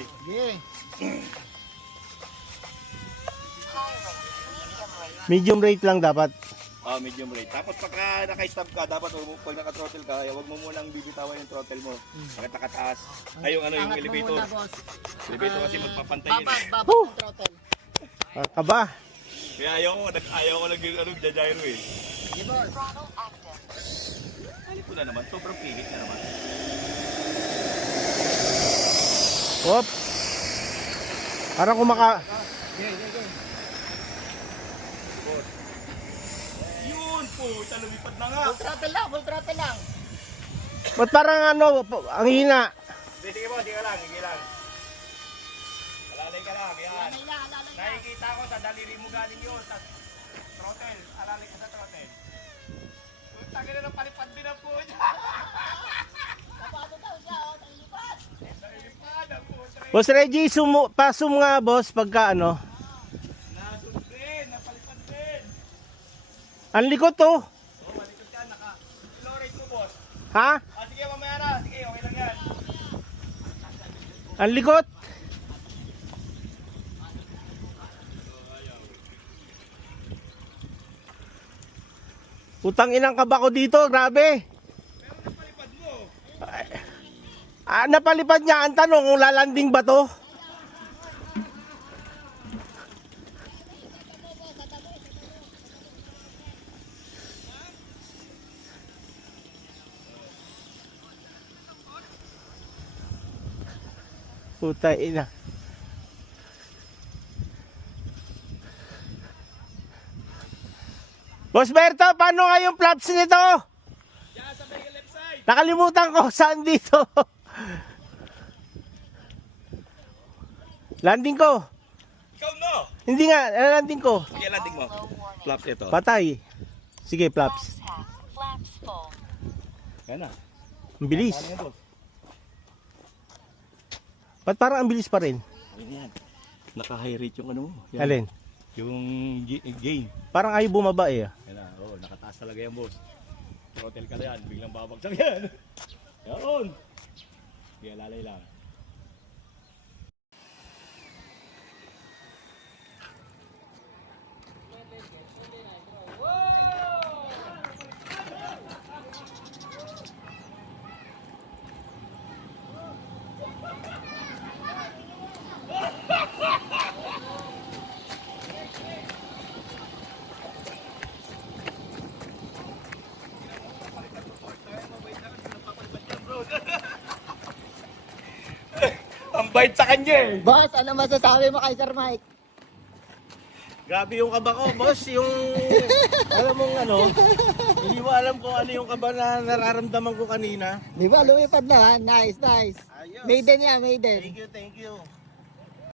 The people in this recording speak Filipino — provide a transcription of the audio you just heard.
eh. Sige. Medium rate lang dapat. Medium rate. Tapos pagka naka-stop ka, dapat pag naka-throttle ka, wag mo munang bibitawan yung throttle mo. Bakit nakataas? Ay, yung Angat mo elevator. muna, boss. Elevator kasi magpapantay yun. Babag ng throttle. Kaba. Kaya ayaw ko lang yung jajairo eh. Sige, boss. Ano ko na naman, sobrang pigit na naman. Hop. Parang kumaka... Yun po, lumipad na nga. Full throttle lang, full throttle lang. Ba't parang ano, ang hina? Sige mo, sige lang. Alalay ka lang, yan. Alalay lang. Nakikita ko sa daliri mo galing yun, sa throttle. Alalay ka sa throttle. Tagay na ng palipad din ang po dyan. Napado daw siya, nalilipad. Nalipad ang po. Boss Reggie, pasum nga boss pagka ano. Nasunod din, napalipad din. Ang likot to. Malikot ka, low rate mo boss. Ha? Sige, mamaya na. Sige, okay lang yan. Ang likot. Utang inang kaba ko dito, grabe. Pero napalipad mo. Napalipad niya, ang tanong kung lalanding ba to? Puta ina. Boss Berto, paano nga yung flaps nito? Yan, sa may left side. Nakalimutan ko saan dito. Landing ko. Ikaw no. Hindi nga, landing ko. Sige, landing mo. Flaps ito. Patay. Sige, flaps. Yan na. Ang bilis. Ano yan, boss? Ba't parang ang bilis pa rin? Yan. Naka-high rate yung ano mo. Yan. Alin? Yung gain. Parang ayaw bumaba eh. Yan na. Oo, nakataas talaga yan, boss. Throttle ka na yan. Biglang babagsak yan. Yan. Sige, lalay lang. Ang bait sa kanya eh. Boss, ano masasabi mo kay Sir Mike? Grabe yung kaba ko, boss. Yung, alam mong ano, hindi mo alam kung ano yung kaba na nararamdaman ko kanina. Di ba, lumipad na ha? Nice. Ayos. Maiden yan, maiden. Thank you.